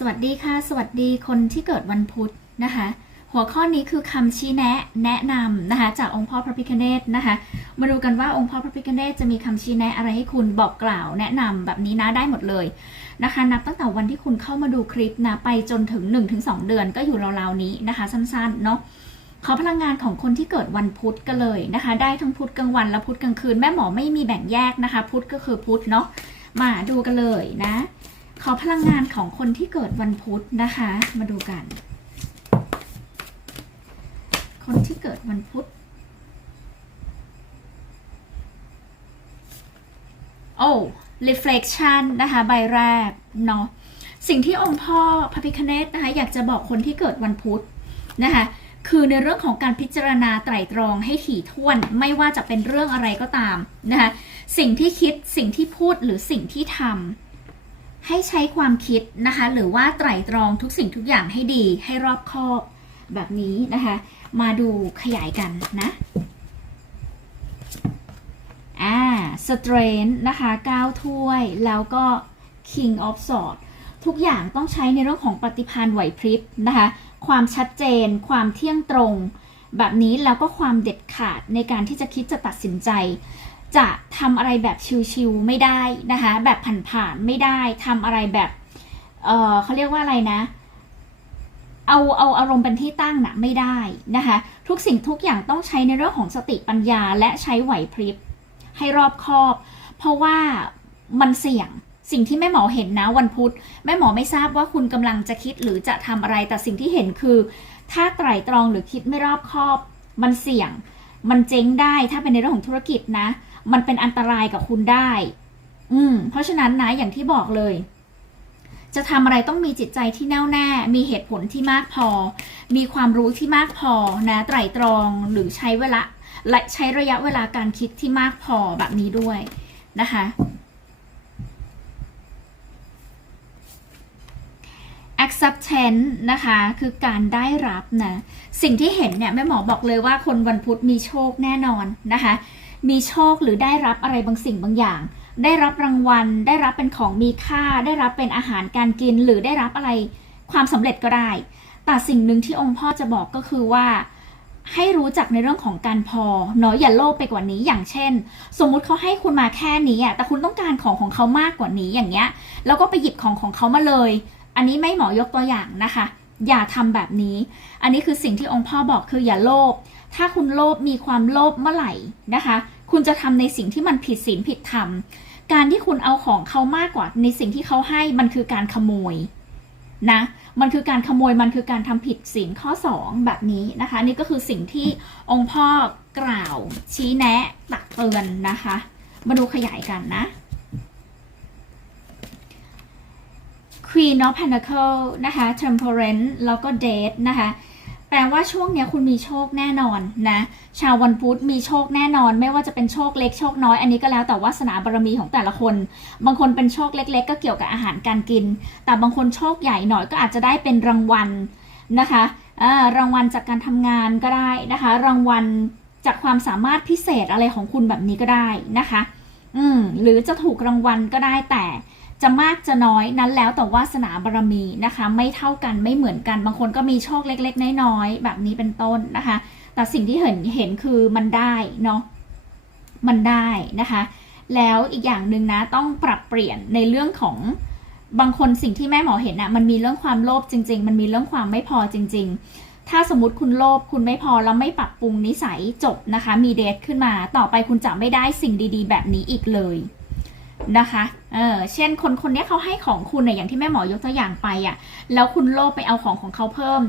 สวัสดีค่ะ สวัสดีคนที่เกิดวันพุธนะคะ หัวข้อนี้คือคำชี้แนะแนะนำนะคะ จากองค์พ่อพระพิฆเนศนะคะ มาดูกันว่าองค์พ่อพระพิฆเนศจะมีคำชี้แนะอะไรให้คุณบอกกล่าวแนะนำแบบนี้นะได้หมดเลยนะคะ นับตั้งแต่วันที่คุณเข้ามาดูคลิปนะไปจนถึง 1-2 เดือนก็อยู่ราวๆนี้นะคะ สั้นๆเนาะขอพลังงานของคนที่เกิดวันพุธกันเลยนะคะ ได้ทั้งพุธกลางวันและพุธกลางคืนแม่หมอไม่มีแบ่งแยกนะคะ พุธก็คือพุธเนาะมาดูกันเลยนะ ขอพลังงานของคนที่เกิดวันพุธนะคะ มาดูกัน คนที่เกิดวันพุธ โอ้ reflection นะคะ ใบแรกเนาะ สิ่งที่องค์พ่อพระพิคเนตนะคะ อยากจะบอกคนที่เกิดวันพุธนะคะคือในเรื่องของการพิจารณาไตร่ตรองให้ถี่ถ้วน ไม่ว่าจะเป็นเรื่องอะไรก็ตามนะคะสิ่งที่คิดสิ่งที่พูดหรือสิ่งที่ทำ ให้ใช้ความคิดนะคะ หรือว่าไตร่ตรองทุกสิ่งทุกอย่างให้ดีให้รอบคอบแบบนี้นะคะ มาดูขยายกันนะอ่า strength นะคะ9ถ้วยแล้วก็ king of swords ทุกอย่างต้องใช้ในเรื่องของปฏิภาณไหวพริบนะคะ ความชัดเจน ความเที่ยงตรง แบบนี้แล้วก็ความเด็ดขาดในการที่จะคิดจะตัดสินใจ จะทำอะไรแบบชิวๆไม่ได้นะคะ แบบผ่านๆไม่ได้ทำอะไรแบบ เออเขาเรียกว่าอะไรนะ เอาเอาอารมณ์เป็นที่ตั้งนะไม่ได้นะคะ ทุกสิ่งทุกอย่างต้องใช้ในเรื่องของสติปัญญาและใช้ไหวพริบให้รอบคอบ เพราะว่ามันเสี่ยงสิ่งที่แม่หมอเห็นนะวันพุธแม่หมอไม่ทราบว่าคุณกำลังจะคิดหรือจะทำอะไร แต่สิ่งที่เห็นคือ ถ้าไตร่ตรองหรือคิดไม่รอบคอบ มันเสี่ยง มันเจ๊งได้ถ้าเป็นในเรื่องของธุรกิจนะ มันเป็นอันตรายกับคุณได้ อืม เพราะฉะนั้นนะอย่างที่บอกเลย จะทำอะไรต้องมีจิตใจที่แน่วแน่ มีเหตุผลที่มากพอ มีความรู้ที่มากพอนะไตร่ตรองหรือใช้เวลาและใช้ระยะเวลาการคิดที่มากพอแบบนี้ด้วยนะคะ acceptance นะคะคือการได้รับนะ สิ่งที่เห็นเนี่ยแม่หมอบอกเลยว่าคนวันพุธมีโชคแน่นอนนะคะ มีโชคหรือได้รับอะไรบางสิ่งบางอย่าง ได้รับรางวัล ได้รับเป็นของมีค่า ได้รับเป็นอาหารการกินหรือได้รับอะไรความสำเร็จก็ได้ แต่สิ่งหนึ่งที่องค์พ่อจะบอกก็คือว่า ให้รู้จักในเรื่องของการพอเนาะอย่าโลภไปกว่านี้อย่างเช่น สมมุติเขาให้คุณมาแค่นี้อะแต่คุณต้องการของของเขามากกว่านี้อย่างเงี้ย แล้วก็ไปหยิบของของเขามาเลย อันนี้ไม่หมอยกตัวอย่างนะคะ อย่าทำแบบนี้ อันนี้คือสิ่งที่องค์พ่อบอกคืออย่าโลภ ถ้าคุณโลภมีความโลภเมื่อไหร่นะคะ คุณจะทำในสิ่งที่มันผิดศีลผิดธรรม การที่คุณเอาของเขามากกว่าในสิ่งที่เขาให้มันคือการขโมยนะ มันคือการขโมย มันคือการทำผิดศีลข้อ 2 แบบนี้นะคะ นี่ก็คือสิ่งที่องค์พ่อกล่าวชี้แนะตักเตือนนะคะ มาดูขยายกันนะ Queen of Pentacle นะคะ Temperance แล้วก็ Date นะคะ แปลว่าช่วงนี้คุณมีโชคแน่นอนนะ ชาววันพุธมีโชคแน่นอน ไม่ว่าจะเป็นโชคเล็กโชคน้อยอันนี้ก็แล้วแต่วาสนาบารมีของแต่ละคน บางคนเป็นโชคเล็ก ๆ ก็เกี่ยวกับอาหารการกิน แต่บางคนโชคใหญ่หน่อยก็อาจจะได้เป็นรางวัลนะคะรางวัลจากการทำงานก็ได้นะคะ รางวัลจากความสามารถพิเศษอะไรของคุณแบบนี้ก็ได้นะคะ อืมหรือจะถูกรางวัลก็ได้แต่ จะมากจะน้อยนั้นแล้วแต่วาสนาบารมีนะคะ ไม่เท่ากันไม่เหมือนกัน บางคนก็มีโชคเล็ก ๆ น้อยๆแบบนี้เป็นต้นนะคะ แต่สิ่งที่เห็นเห็นคือมันได้เนาะมันได้นะคะ แล้วอีกอย่างหนึ่งนะต้องปรับเปลี่ยนในเรื่องของบางคนสิ่งที่แม่หมอเห็นนะมันมีเรื่องความโลภจริง ๆ มันมีเรื่องความไม่พอจริง ๆ ถ้าสมมติคุณโลภคุณไม่พอแล้วไม่ปรับปรุงนิสัยจบนะคะ มีเดทขึ้นมาต่อไปคุณจะไม่ได้สิ่งดี ๆ แบบนี้อีกเลย นะคะ เออ เช่นคนคนนี้เขาให้ของคุณเนี่ยอย่างที่แม่หมอยกตัวอย่างไปอะ่ะ แล้วคุณโลภไปเอาของของเขาเพิ่ม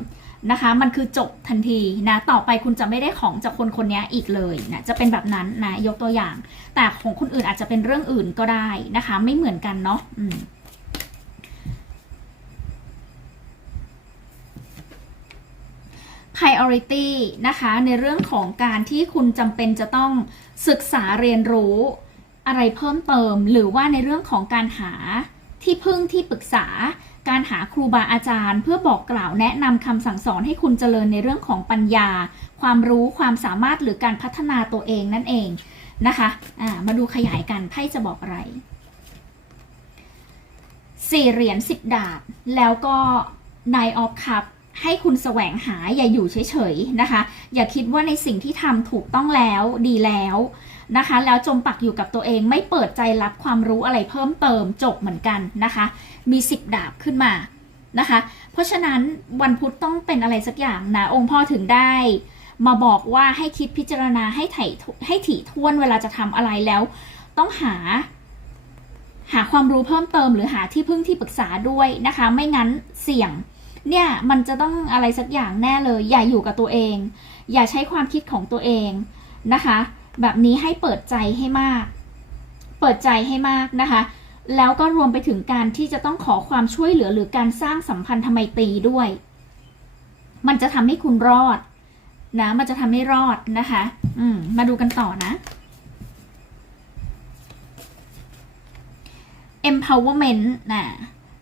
นะคะ มันคือจบทันทีนะ ต่อไปคุณจะไม่ได้ของจากคนคนนี้อีกเลยนะ จะเป็นแบบนั้นนะ ยกตัวอย่าง แต่ของคนอื่นอาจจะเป็นเรื่องอื่นก็ได้นะคะ ไม่เหมือนกันเนาะ อืม priority นะคะ ในเรื่องของการที่คุณจำเป็นจะต้องศึกษาเรียนรู้ อะไรเพิ่มเติม หรือว่าในเรื่องของการหาที่พึ่งที่ปรึกษา การหาครูบาอาจารย์ เพื่อบอกกล่าวแนะนำคำสั่งสอนให้คุณเจริญในเรื่องของปัญญา ความรู้ความสามารถหรือการพัฒนาตัวเองนั่นเองนะคะะมาดูขยายกันไพ่จะบอกอะไรสี่เหรียญสิบดาบ แล้วก็ Nine of Cup ให้คุณแสวงหาอย่าอยู่เฉยๆนะคะ อย่าคิดว่าในสิ่งที่ทำถูกต้องแล้วดีแล้ว นะคะ แล้วจมปักอยู่กับตัวเองไม่เปิดใจรับความรู้อะไรเพิ่มเติมจบเหมือนกันนะคะ มีสิบดาบขึ้นมานะคะ เพราะฉะนั้นวันพุธต้องเป็นอะไรสักอย่างนะ องค์พ่อถึงได้มาบอกว่าให้คิดพิจารณาให้ไถ่ให้ถี่ถ้วนเวลาจะทำอะไรแล้ว ต้องหา หาความรู้เพิ่มเติม หรือหาที่พึ่งที่ปรึกษาด้วยนะคะ ไม่งั้นเสี่ยง เนี่ยมันจะต้องอะไรสักอย่างแน่เลย อย่าอยู่กับตัวเอง อย่าใช้ความคิดของตัวเองนะคะ แบบนี้ให้เปิดใจให้มาก เปิดใจให้มากนะคะ แล้วก็รวมไปถึงการที่จะต้องขอความช่วยเหลือหรือการสร้างสัมพันธไมตรีด้วย มันจะทำให้คุณรอดนะ มันจะทำให้รอดนะคะ อืม มาดูกันต่อนะ empowerment นะ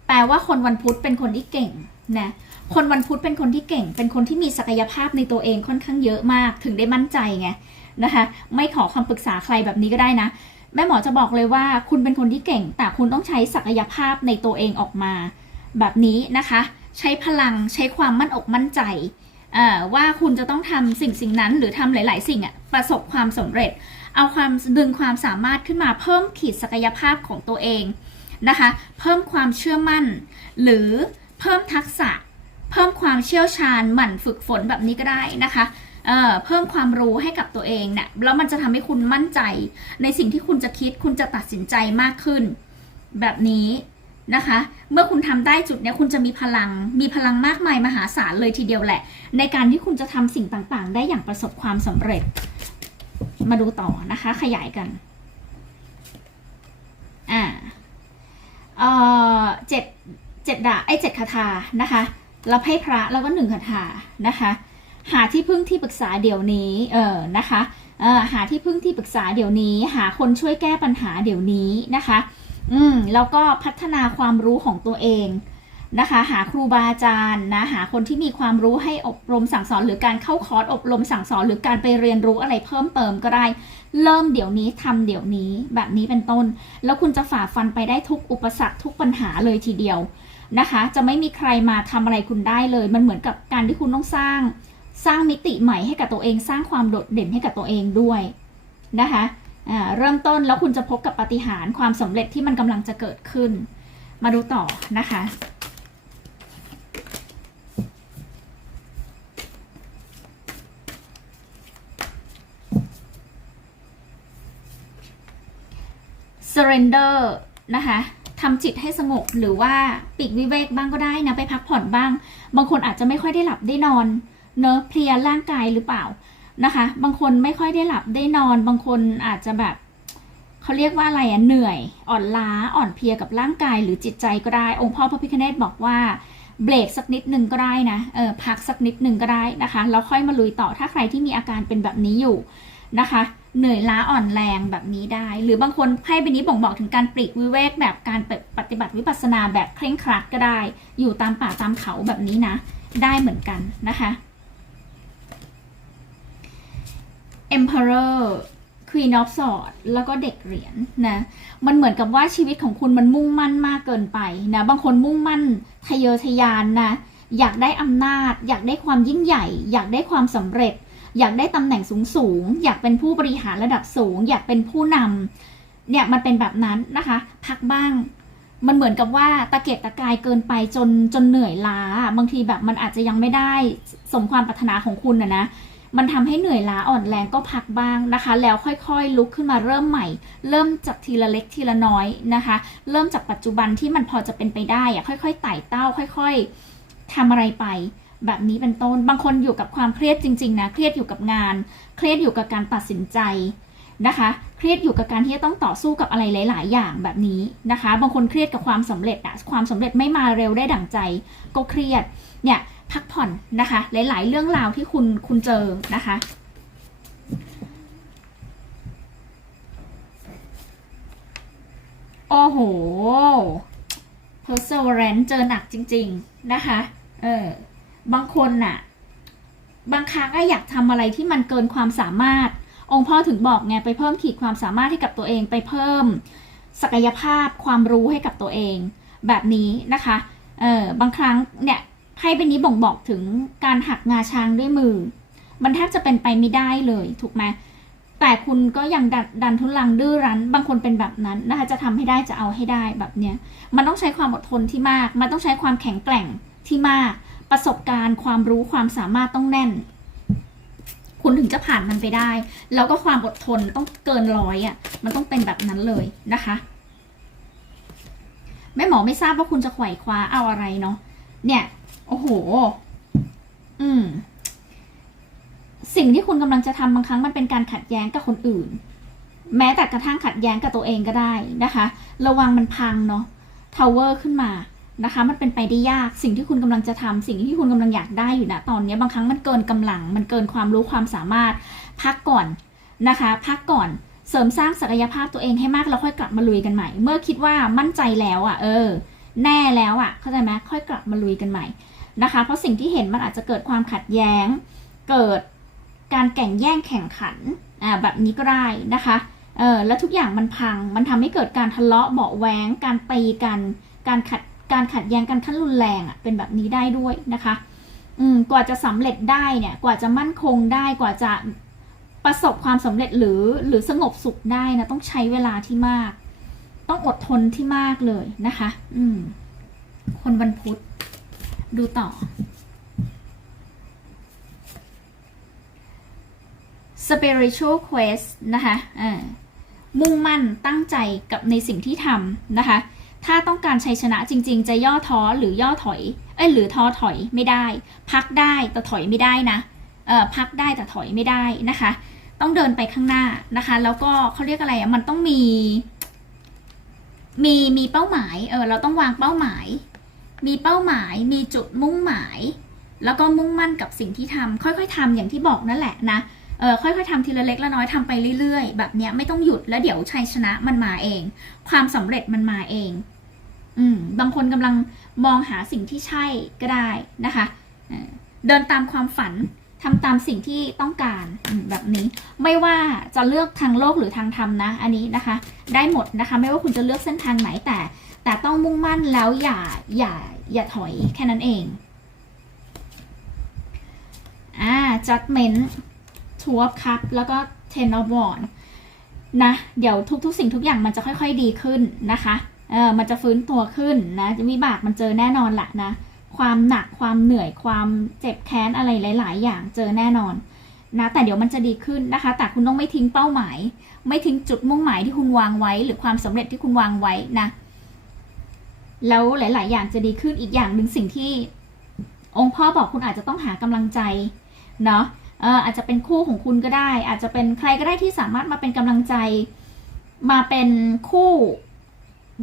แปลว่าคนวันพุธเป็นคนที่เก่งนะคนวันพุธเป็นคนที่เก่ง เป็นคนที่มีศักยภาพในตัวเองค่อนข้างเยอะมาก ถึงได้มั่นใจไง นะคะไม่ขอคำปรึกษาใครแบบนี้ก็ได้นะแม่หมอจะบอกเลยว่าคุณเป็นคนที่เก่ง แต่คุณต้องใช้ศักยภาพในตัวเองออกมา แบบนี้นะคะ ใช้พลังใช้ความมั่นอกมั่นใจว่าคุณจะต้องทำสิ่งสิ่งนั้นหรือทำหลาย ๆ สิ่งอะประสบความสำเร็จ เอาความดึงความสามารถขึ้นมาเพิ่มขีดศักยภาพของตัวเองนะคะ เพิ่มความเชื่อมั่น หรือเพิ่มทักษะ เพิ่มความเชี่ยวชาญหมั่นฝึกฝนแบบนี้ก็ได้นะคะ เอ่อเพิ่มความรู้ให้กับตัวเองเนะี่ยแล้วมันจะทำให้คุณมั่นใจ ในสิ่งที่คุณจะคิดคุณจะตัดสินใจมากขึ้น แบบนี้นะคะ เมื่อคุณทำได้จุดเนี้ยคุณจะมีพลังมีพลังมากมายมหาศาลเลยทีเดียวแหละ ในการที่คุณจะทำสิ่งต่างๆ ได้อย่างประสบความสำเร็จ มาดูต่อนะคะ ขยายกันอ่าเอ่อเจ็ดเจ็ดดาไอ้เจ็ดคาถานะคะแล้วให้พระแล้วก็หนึ่งคาถานะคะ หาที่พึ่งที่ปรึกษาเดี๋ยวนี้ เออนะคะเออหาที่พึ่งที่ปรึกษาเดี๋ยวนี้ หาคนช่วยแก้ปัญหาเดี๋ยวนี้นะคะ อืมแล้วก็พัฒนาความรู้ของตัวเองนะคะ หาครูบาอาจารย์นะหาคนที่มีความรู้ให้อบรมสั่งสอนหรือการเข้าคอร์สอบรมสั่งสอนหรือการไปเรียนรู้อะไรเพิ่มเติมก็ได้ เริ่มเดี๋ยวนี้ทำเดี๋ยวนี้แบบนี้เป็นต้น แล้วคุณจะฝ่าฟันไปได้ทุกอุปสรรคทุกปัญหาเลยทีเดียวนะคะ จะไม่มีใครมาทำอะไรคุณได้เลย มันเหมือนกับการที่คุณต้องสร้าง สร้างมิติใหม่ให้กับตัวเอง สร้างความโดดเด่นให้กับตัวเองด้วยนะคะเริ่มต้นแล้วคุณจะพบกับปฏิหารความสำเร็จที่มันกำลังจะเกิดขึ้น มาดูต่อนะคะ surrender นะคะทำจิตให้สงบหรือว่าปีกวิเวกบ้างก็ได้นะ ไปพักผ่อนบ้าง บางคนอาจจะไม่ค่อยได้หลับได้นอน เนอะเพลียร่างกายหรือเปล่านะคะ บางคนไม่ค่อยได้หลับได้นอน บางคนอาจจะแบบเขาเรียกว่าอะไรอะเหนื่อย อ่อนล้าอ่อนเพลียกับร่างกายหรือจิตใจก็ได้ องค์พ่อพระพิฆเนศบอกว่าเบรกสักนิดหนึ่งก็ได้นะเออพักสักนิดหนึ่งก็ได้นะคะแล้วค่อยมาลุยต่อถ้าใครที่มีอาการเป็นแบบนี้อยู่นะคะ เหนื่อยล้าอ่อนแรงแบบนี้ได้ หรือบางคนไพ่ใบนี้บ่งบอกถึงการปลีกวิเวกแบบการปฏิบัติวิปัสสนาแบบเคร่งครัดก็ได้ อยู่ตามป่าตามเขาแบบนี้นะ ได้เหมือนกันนะคะ Emperor Queen of Swords แล้วก็เด็กเหรียญนะมันเหมือนกับว่าชีวิตของคุณมันมุ่งมั่นมากเกินไปนะบางคนมุ่งมั่นทะเยอทะยานนะอยากได้อำนาจ อยากได้ความยิ่งใหญ่ อยากได้ความสำเร็จ อยากได้ตำแหน่งสูงสูง อยากเป็นผู้บริหารระดับสูง อยากเป็นผู้นำเนี่ยมันเป็นแบบนั้นนะคะ พักบ้าง มันเหมือนกับว่าตะเกียกตะกายเกินไปจนจนเหนื่อยล้า บางทีแบบมันอาจจะยังไม่ได้สมความปรารถนาของคุณนะนะ มันทำให้เหนื่อยล้าอ่อนแรงก็พักบ้างนะคะ แล้วค่อยๆลุกขึ้นมาเริ่มใหม่ เริ่มจากทีละเล็กทีละน้อยนะคะ เริ่มจากปัจจุบันที่มันพอจะเป็นไปได้อะค่อยๆไต่เต้า ค่อยๆทำอะไรไป แบบนี้เป็นต้นบางคนอยู่กับความเครียดจริง ๆ นะเครียดอยู่กับงาน เครียดอยู่กับการตัดสินใจนะคะ เครียดอยู่กับการที่จะต้องต่อสู้กับอะไรหลาย ๆ อย่างแบบนี้นะคะ บางคนเครียดกับความสำเร็จอะความสำเร็จไม่มาเร็วได้ดั่งใจ ก็เครียด เนี่ยพักผ่อนนะคะ หลาย ๆ เรื่องราวที่คุณคุณเจอนะคะโอ้โห perseverance เจอหนักจริง ๆ นะคะ เออ บางคนน่ะ บางครั้งก็อยากทำอะไรที่มันเกินความสามารถ องค์พ่อถึงบอกไง ไปเพิ่มขีดความสามารถให้กับตัวเอง ไปเพิ่มศักยภาพความรู้ให้กับตัวเอง แบบนี้นะคะ เออ บางครั้งเนี่ย ไพ่ใบนี้บ่งบอกถึงการหักงาช้างด้วยมือ มันแทบจะเป็นไปไม่ได้เลยถูกไหมแต่คุณก็ยังดันดันทุลังดื้อรั้น บางคนเป็นแบบนั้นนะคะจะทำให้ได้จะเอาให้ได้แบบเนี้ยมันต้องใช้ความอดทนที่มาก มันต้องใช้ความแข็งแกร่งที่มาก ประสบการณ์ ความรู้ความสามารถต้องแน่น คุณถึงจะผ่านมันไปได้ แล้วก็ความอดทนต้องเกินร้อยอะ มันต้องเป็นแบบนั้นเลยนะคะ แม่หมอไม่ทราบว่าคุณจะไขว่คว้าเอาอะไรเนาะเนี่ย โอ้โห อืม สิ่งที่คุณกำลังจะทำบางครั้งมันเป็นการขัดแย้งกับคนอื่น แม้แต่กระทั่งขัดแย้งกับตัวเองก็ได้นะคะ ระวังมันพังเนาะทาวเวอร์ขึ้นมานะคะ มันเป็นไปได้ยากสิ่งที่คุณกำลังจะทำสิ่งที่คุณกำลังอยากได้อยู่นะตอนนี้บางครั้งมันเกินกำลัง มันเกินความรู้ความสามารถ พักก่อนนะคะ พักก่อนเสริมสร้างศักยภาพตัวเองให้มากแล้วค่อยกลับมาลุยกันใหม่ เมื่อคิดว่ามั่นใจแล้วอะ่ะ เออ แน่แล้วอะ่ะ เข้าใจไหมค่อยกลับมาลุยกันใหม่ นะคะ เพราะสิ่งที่เห็นมันอาจจะเกิดความขัดแย้ง เกิดการแข่งแย่งแข่งขันอ่าแบบนี้ก็ได้นะคะเออแล้วทุกอย่างมันพัง มันทำให้เกิดการทะเลาะเบาะแว้งการตีกัน การขัดการขัดแย้งกันขั้นรุนแรงอะเป็นแบบนี้ได้ด้วยนะคะอืมกว่าจะสำเร็จได้เนี่ยกว่าจะมั่นคงได้กว่าจะประสบความสำเร็จหรือหรือสงบสุขได้นะต้องใช้เวลาที่มาก ต้องอดทนที่มากเลยนะคะ อืม คนวันพุธ ดูต่อ spiritual quest นะคะอ่ามุ่งมั่นตั้งใจกับในสิ่งที่ทำนะคะ ถ้าต้องการชัยชนะจริง ๆ จะย่อท้อหรือย่อถอย เอ้ยหรือท้อถอยไม่ได้ พักได้แต่ถอยไม่ได้นะ เออพักได้แต่ถอยไม่ได้นะคะ ต้องเดินไปข้างหน้านะคะ แล้วก็เขาเรียกอะไรอะ มันต้องมี มีมีเป้าหมาย เออเราต้องวางเป้าหมาย มีเป้าหมาย มีจุดมุ่งหมาย แล้วก็มุ่งมั่นกับสิ่งที่ทำค่อยๆทำอย่างที่บอกนั่นแหละนะเออค่อยๆทำทีละเล็กละน้อยทำไปเรื่อยๆ แบบเนี้ยไม่ต้องหยุดแล้วเดี๋ยวชัยชนะมันมาเอง ความสำเร็จมันมาเอง อืมบางคนกำลังมองหาสิ่งที่ใช่ก็ได้นะคะเดินตามความฝันทำตามสิ่งที่ต้องการแบบนี้ ไม่ว่าจะเลือกทางโลกหรือทางธรรมนะ อันนี้นะคะ ได้หมดนะคะ ไม่ว่าคุณจะเลือกเส้นทางไหนแต่ แต่ต้องมุ่งมั่นแล้วอย่าอย่าอย่าถอยแค่นั้นเอง อ่า judgment two of cup แล้วก็ ten of wand นะ เดี๋ยวทุกๆ สิ่งทุกอย่างมันจะค่อยๆดีขึ้นนะคะ เออมันจะฟื้นตัวขึ้นนะวิบากมันเจอแน่นอนแหละนะ ความหนักความเหนื่อยความเจ็บแค้นอะไรหลาย ๆ อย่างเจอแน่นอนนะแต่เดี๋ยวมันจะดีขึ้นนะคะ แต่คุณต้องไม่ทิ้งเป้าหมาย ไม่ทิ้งจุดมุ่งหมายที่คุณวางไว้ หรือความสำเร็จที่คุณวางไว้นะ แล้วหลาย ๆ อย่างจะดีขึ้นอีกอย่างหนึ่งสิ่งที่ องค์พ่อบอกคุณอาจจะต้องหากำลังใจเนาะเอออาจจะเป็นคู่ของคุณก็ได้ อาจจะเป็นใครก็ได้ที่สามารถมาเป็นกำลังใจ มาเป็นคู่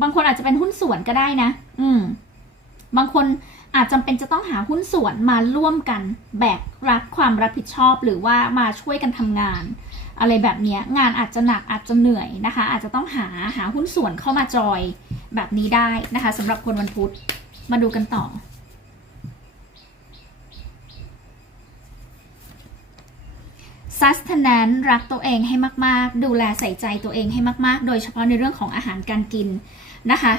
บางคนอาจจะเป็นหุ้นส่วนก็ได้นะ อืม บางคนอาจจำเป็นจะต้องหาหุ้นส่วนมาร่วมกัน แบกรับความรับผิดชอบหรือว่ามาช่วยกันทำงาน อะไรแบบนี้งานอาจจะหนักอาจจะเหนื่อยนะคะ อาจจะต้องหาหาหุ้นส่วนเข้ามาจอย แบบนี้ได้นะคะสำหรับคนวันพุธมาดูกันต่อ sustenance รักตัวเองให้มาก ๆ ดูแลใส่ใจตัวเองให้มาก ๆ โดยเฉพาะในเรื่องของอาหารการกินนะคะ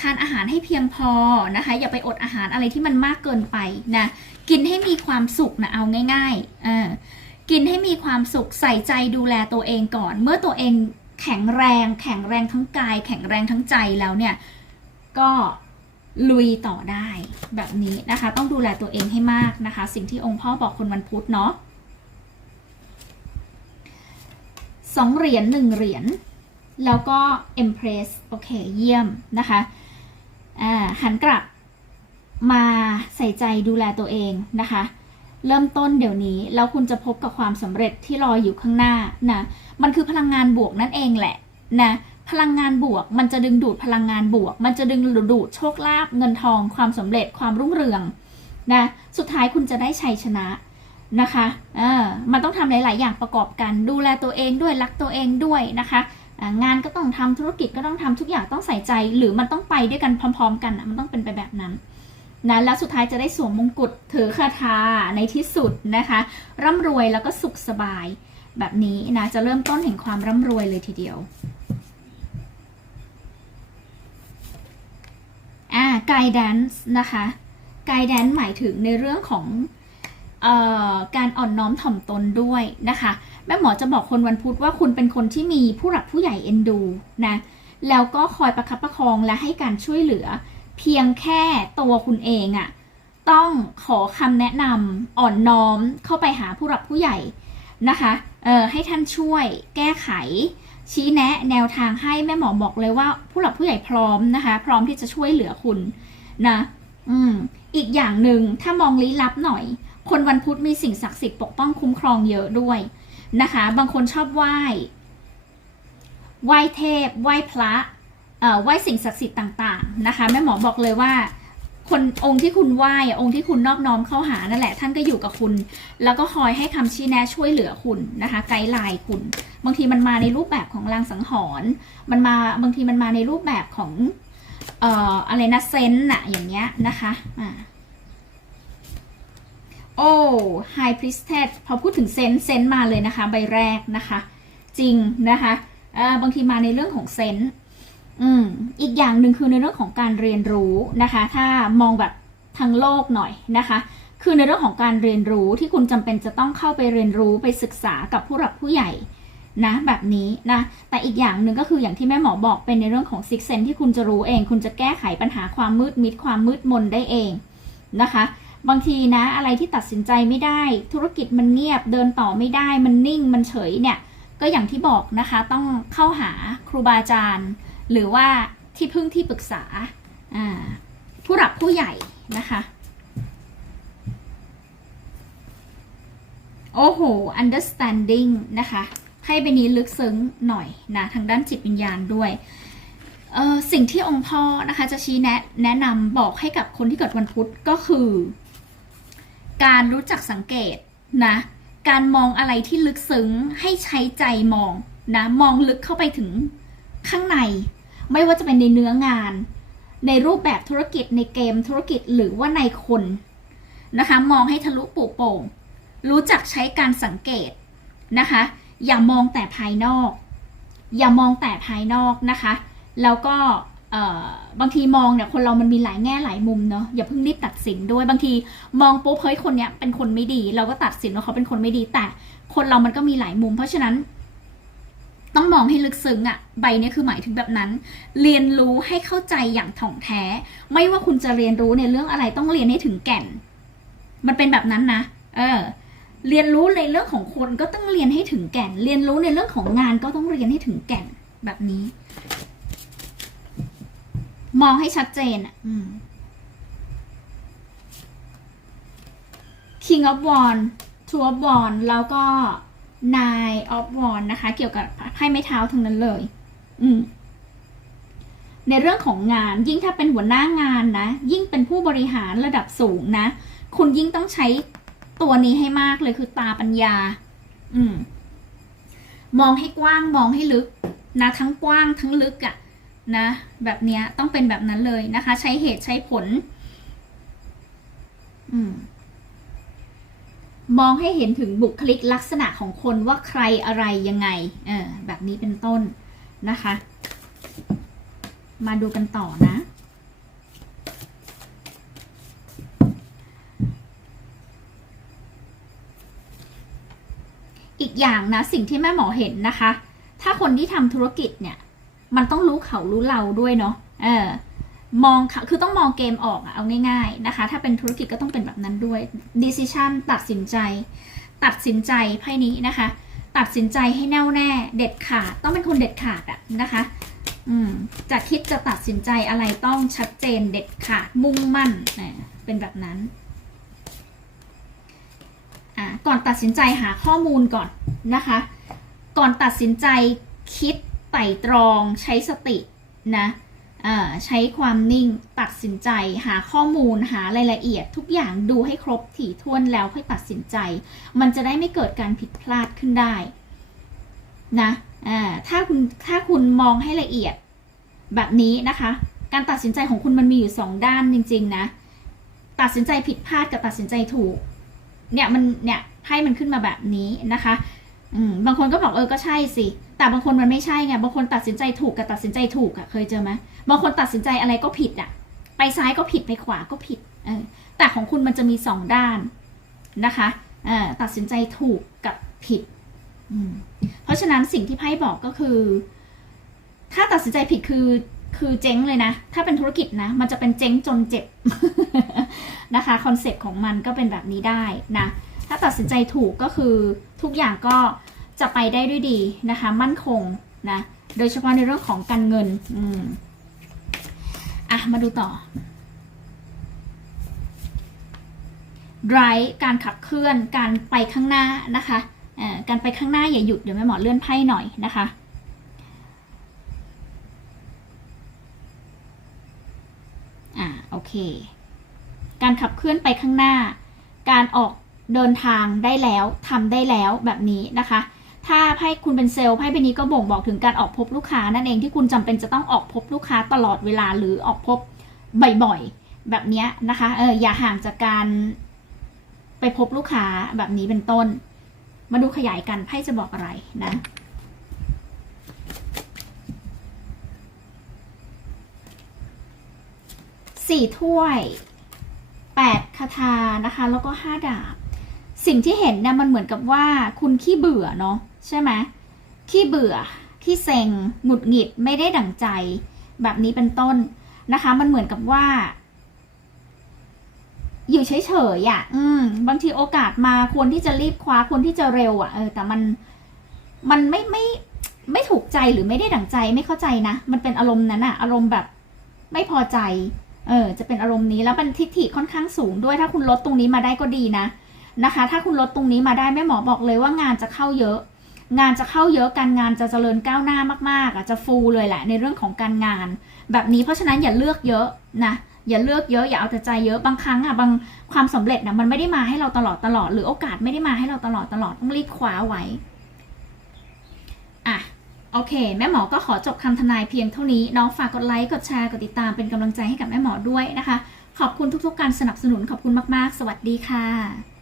ทานอาหารให้เพียงพอนะคะ อย่าไปอดอาหารอะไรที่มันมากเกินไปนะกินให้มีความสุขนะเอาง่ายๆกินให้มีความสุขใส่ใจดูแลตัวเองก่อน เมื่อตัวเอง แข็งแรง แข็งแรงทั้งกาย แข็งแรงทั้งใจแล้วเนี่ยก็ลุยต่อได้แบบนี้นะคะ ต้องดูแลตัวเองให้มากนะคะ สิ่งที่องค์พ่อบอกคนวันพุธเนาะสองเหรียญหนึ่งเหรียญแล้วก็ Empress โอเค เยี่ยมนะคะหันกลับมาใส่ใจดูแลตัวเองนะคะ เริ่มต้นเดี๋ยวนี้ แล้วคุณจะพบกับความสำเร็จที่รออยู่ข้างหน้านะมันคือพลังงานบวกนั่นเองแหละนะพลังงานบวก มันจะดึงดูดพลังงานบวก มันจะดึงดูดโชคลาภเงินทอง ความสำเร็จความรุ่งเรืองนะสุดท้ายคุณจะได้ชัยชนะนะคะเออมันต้องทำหลาย ๆ อย่างประกอบกัน ดูแลตัวเองด้วยรักตัวเองด้วยนะคะงานก็ต้องทำธุรกิจก็ต้องทำทุกอย่างต้องใส่ใจ หรือมันต้องไปด้วยกันพร้อม ๆ กันอะมันต้องเป็นไปแบบนั้น นะแล้วสุดท้ายจะได้สวมมงกุฎถือคาถาในที่สุดนะคะร่ำรวยแล้วก็สุขสบายแบบนี้นะจะเริ่มต้นแห่งความร่ำรวยเลยทีเดียวไกด์แดนซ์นะคะไกด์แดนซ์หมายถึงในเรื่องของออการอ่อนน้อมถ่อมตนด้วยนะคะแม่หมอจะบอกคนวันพุธว่าคุณเป็นคนที่มีผู้หลักผู้ใหญ่เอ็นดูนะแล้วก็คอยประคับประคองและให้การช่วยเหลือ เพียงแค่ตัวคุณเองอะต้องขอคำแนะนำอ่อนน้อมเข้าไปหาผู้หลักผู้ใหญ่นะคะเออให้ท่านช่วยแก้ไข ชี้แนะแนวทางให้แม่หมอบอกเลยว่า ผู้หลักผู้ใหญ่พร้อมนะคะ พร้อมที่จะช่วยเหลือคุณนะอืมอีกอย่างหนึ่งถ้ามองลี้ลับหน่อย คนวันพุธมีสิ่งศักดิ์สิทธิ์ปกป้องคุ้มครองเยอะด้วยนะคะ บางคนชอบไหว้ไหว้เทพไหว้พระ ไหว้สิ่งศักดิ์สิทธิ์ต่างๆนะคะแม่หมอบอกเลยว่า คนองค์ที่คุณไหว้องค์ที่คุณนอบน้อมเข้าหานั่นแหละ ท่านก็อยู่กับคุณ แล้วก็คอยให้คำชี้แนะช่วยเหลือคุณนะคะ ไกด์ไลน์คุณ บางทีมันมาในรูปแบบของลางสังหรณ์มันมาบางทีมันมาในรูปแบบของเอ่ออะไรนะเซนต์อะอย่างเงี้ยนะคะอ่าโอ้ไฮพริสเทสพอพูดถึงเซนต์เซนต์มาเลยนะคะ ใบแรกนะคะ จริงนะคะเอ่อบางทีมาในเรื่องของเซนต์ อืมอีกอย่างหนึ่งคือในเรื่องของการเรียนรู้นะคะ ถ้ามองแบบทางโลกหน่อยนะคะ คือในเรื่องของการเรียนรู้ที่คุณจำเป็นจะต้องเข้าไปเรียนรู้ไปศึกษากับผู้หลักผู้ใหญ่นะแบบนี้นะแต่อีกอย่างหนึ่งก็คืออย่างที่แม่หมอบอกเป็นในเรื่องของซิกเซนที่คุณจะรู้เอง คุณจะแก้ไขปัญหาความมืดมิดความมืดมนได้เองนะคะ บางทีนะอะไรที่ตัดสินใจไม่ได้ ธุรกิจมันเงียบเดินต่อไม่ได้ มันนิ่งมันเฉยเนี่ยก็อย่างที่บอกนะคะ ต้องเข้าหาครูบาอาจารย์ หรือว่าที่พึ่งที่ปรึกษาผู้หลักผู้ใหญ่นะคะ โอ้โห understanding นะคะไพ่ใบนี้ลึกซึ้งหน่อยนะทางด้านจิตวิญญาณด้วยสิ่งที่องค์พ่อนะคะจะชี้แนะแนะนำบอกให้กับคนที่เกิดวันพุธก็คือ การรู้จักสังเกตนะการมองอะไรที่ลึกซึ้งให้ใช้ใจมองนะมองลึกเข้าไปถึง ข้างใน ไม่ว่าจะเป็นในเนื้องาน ในรูปแบบธุรกิจในเกมธุรกิจหรือว่าในคนนะคะ มองให้ทะลุปุโป่ง รู้จักใช้การสังเกตนะคะ อย่ามองแต่ภายนอก อย่ามองแต่ภายนอกนะคะ แล้วก็บางทีมองเนี่ยคนเรามันมีหลายแง่หลายมุมเนาะอย่าเพิ่งรีบตัดสินด้วยบางทีมองปุ๊บเฮ้ยคนเนี้ยเป็นคนไม่ดี เราก็ตัดสินว่าเขาเป็นคนไม่ดีแต่คนเรามันก็มีหลายมุม เพราะฉะนั้น ต้องมองให้ลึกซึ้งอะใบนี้คือหมายถึงแบบนั้น เรียนรู้ให้เข้าใจอย่างถ่องแท้ ไม่ว่าคุณจะเรียนรู้ในเรื่องอะไรต้องเรียนให้ถึงแก่น มันเป็นแบบนั้นนะ เออ เรียนรู้ในเรื่องของคนก็ต้องเรียนให้ถึงแก่น เรียนรู้ในเรื่องของงานก็ต้องเรียนให้ถึงแก่นแบบนี้ มองให้ชัดเจนอะ King of Wand Two of Wand แล้วก็ Nine of Wand นะคะ เกี่ยวกับไพ่ไม้เท้าทั้งนั้นเลย อืมในเรื่องของงานยิ่งถ้าเป็นหัวหน้างานนะ ยิ่งเป็นผู้บริหารระดับสูงนะ คุณยิ่งต้องใช้ตัวนี้ให้มากเลยคือตาปัญญา อืม มองให้กว้างมองให้ลึก นะทั้งกว้างทั้งลึกอะ่ะ นะ แบบเนี้ยต้องเป็นแบบนั้นเลยนะคะ ใช้เหตุใช้ผล อืม มองให้เห็นถึงบุคลิกลักษณะของคนว่าใครอะไรยังไง เออ แบบนี้เป็นต้นนะคะ มาดูกันต่อนะ อีกอย่างนะ สิ่งที่แม่หมอเห็นนะคะ ถ้าคนที่ทำธุรกิจเนี่ย มันต้องรู้เขารู้เราด้วยเนาะ เออ มองเขาคือต้องมองเกมออกอะเอาง่ายๆนะคะ ถ้าเป็นธุรกิจก็ต้องเป็นแบบนั้นด้วย decision ตัดสินใจ ตัดสินใจไพ่นี้นะคะ ตัดสินใจให้แน่วแน่ เด็ดขาดต้องเป็นคนเด็ดขาดอะนะคะอืมจะคิดจะตัดสินใจอะไรต้องชัดเจนเด็ดขาดมุ่งมั่นนะเป็นแบบนั้นอ่าก่อนตัดสินใจหาข้อมูลก่อนนะคะ ก่อนตัดสินใจคิดไต่ตรองใช้สตินะ ใช้ความนิ่งตัดสินใจ หาข้อมูลหารายละเอียด ทุกอย่างดูให้ครบถี่ถ้วนแล้วค่อยตัดสินใจ มันจะได้ไม่เกิดการผิดพลาดขึ้นได้นะถ้าคุณถ้าคุณมองให้ละเอียดแบบนี้นะคะ การตัดสินใจของคุณมันมีอยู่สองด้านจริง ๆ นะ ตัดสินใจผิดพลาดกับตัดสินใจถูก เนี่ยมันเนี่ยให้มันขึ้นมาแบบนี้นะคะบางคนก็บอกเออก็ใช่สิ แต่บางคนมันไม่ใช่ไง บางคนตัดสินใจถูกกับตัดสินใจถูกอะเคยเจอไหม บางคนตัดสินใจอะไรก็ผิดอะไปซ้ายก็ผิดไปขวาก็ผิดเออแต่ของคุณมันจะมีสองด้านนะคะเอ่อตัดสินใจถูกกับผิด เพราะฉะนั้นสิ่งที่ไพ่บอกก็คือ ถ้าตัดสินใจผิดคือคือเจ๊งเลยนะ ถ้าเป็นธุรกิจนะ มันจะเป็นเจ๊งจนเจ็บนะคะคอนเซ็ปต์ของมันก็เป็นแบบนี้ได้นะ ถ้าตัดสินใจถูกก็คือทุกอย่างก็จะไปได้ด้วยดีนะคะ มั่นคงนะ โดยเฉพาะในเรื่องของการเงิน อืม อะ มาดูต่อ drive การขับเคลื่อน การไปข้างหน้านะคะการไปข้างหน้าอย่าหยุด เดี๋ยวแม่หมอเลื่อนไพ่หน่อยนะคะอ่าโอเค การขับเคลื่อนไปข้างหน้า การออกเดินทางได้แล้วทำได้แล้วแบบนี้นะคะ ถ้าไพ่คุณเป็นเซลล์ไพ่ใบนี้ก็บ่งบอกถึงการออกพบลูกค้านั่นเองที่คุณจำเป็นจะต้องออกพบลูกค้าตลอดเวลาหรือออกพบบ่อยๆแบบเนี้ยนะคะเอออย่าห่างจากการไปพบลูกค้าแบบนี้เป็นต้น มาดูขยายกันไพ่จะบอกอะไรนะสี่ถ้วยแปดคาถานะคะ แล้วก็ห้าดาบ สิ่งที่เห็นเนี่ยมันเหมือนกับว่าคุณขี้เบื่อเนาะ ใช่ไหมขี้เบื่อขี้เซ็งหงุดหงิดไม่ได้ดั่งใจ แบบนี้เป็นต้นนะคะ มันเหมือนกับว่า อยู่เฉยๆอะ อืม บางทีโอกาสมาควรที่จะรีบคว้าควรที่จะเร็ว อะเออแต่มันมันไม่ไม่ไม่ถูกใจหรือไม่ได้ดั่งใจไม่เข้าใจนะมันเป็นอารมณ์นั้นอะอารมณ์แบบไม่พอใจ เออ จะเป็นอารมณ์นี้แล้วมันทิฐิค่อนข้างสูงด้วยถ้าคุณลดตรงนี้มาได้ก็ดีนะนะคะ ถ้าคุณลดตรงนี้มาได้แม่หมอบอกเลยว่างานจะเข้าเยอะ งานจะเข้าเยอะการงานจะเจริญก้าวหน้ามากๆอะจะฟูเลยแหละในเรื่องของการงาน แบบนี้เพราะฉะนั้นอย่าเลือกเยอะนะอย่าเลือกเยอะอย่าเอาแต่ใจเยอะบางครั้งอะบางความสำเร็จนะมันไม่ได้มาให้เราตลอดตลอด หรือโอกาสไม่ได้มาให้เราตลอดตลอดต้องรีบคว้าไว้อะโอเค แม่หมอก็ขอจบคำทำนายเพียงเท่านี้น้องฝากกดไลค์กดแชร์กดติดตามเป็นกำลังใจให้กับแม่หมอด้วยนะคะ ขอบคุณทุกๆ การสนับสนุนขอบคุณมากๆ สวัสดีค่ะ